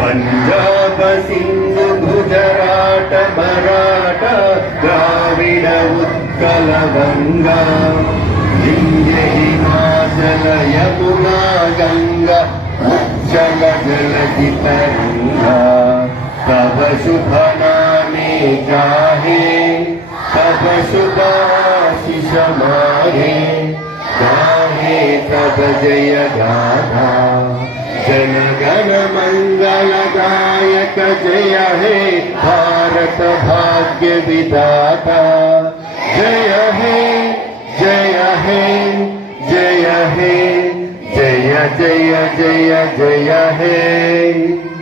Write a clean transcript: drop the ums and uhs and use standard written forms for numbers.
पंजाब सिंधु गुजरात मराठा द्राविड उत्कल गंगा विंध्य हिमाचल यमुना गंगा उच्चल जलधि तरंगा तब शुभ नामे गाहे तब शुभ आशीष माहे गाहे तब जय गाथा जन गण मंगलदायक जय हे भारत भाग्य विधाता जय हे जय हे जय हे जय जय जय जय हे।